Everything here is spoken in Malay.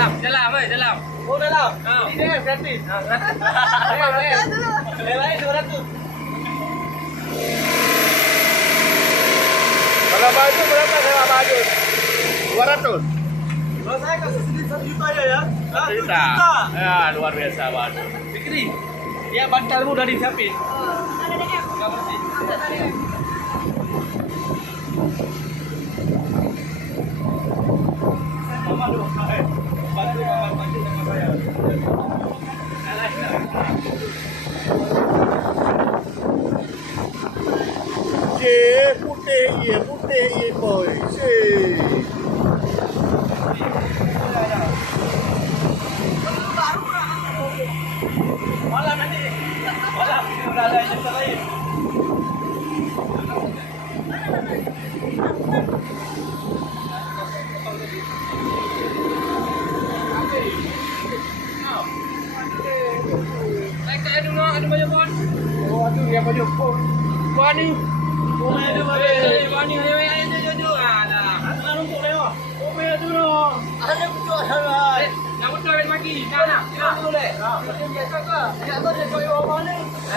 dalam. Oh dalam. Ah. Ini dia gratis. Gratis. Lain 200. Kalau baju berapa sewa baju? 200. Kalau saya kasih sedikit 1 juta ya. 1 juta. Ya, luar biasa baju. Fikri. Ya bantalmu udah disiapin. Ada DM. Enggak bersih. Ada DM. Mama dulu. Bantu sama saya. Ye putih boy. Si. Malam nanti. Malam udah ada yang lain. Naik ke dulu, ada banyak pun. Oh, aduh ya baju pun. Wani. Ada Wani, ayo. Alah. Ada untuk lewat. Oh, ya dulu. Ada betul ada. Yang betul maki. Jangan. Boleh. Ya, betul dia cakap. Ya, tu dia koyo mana?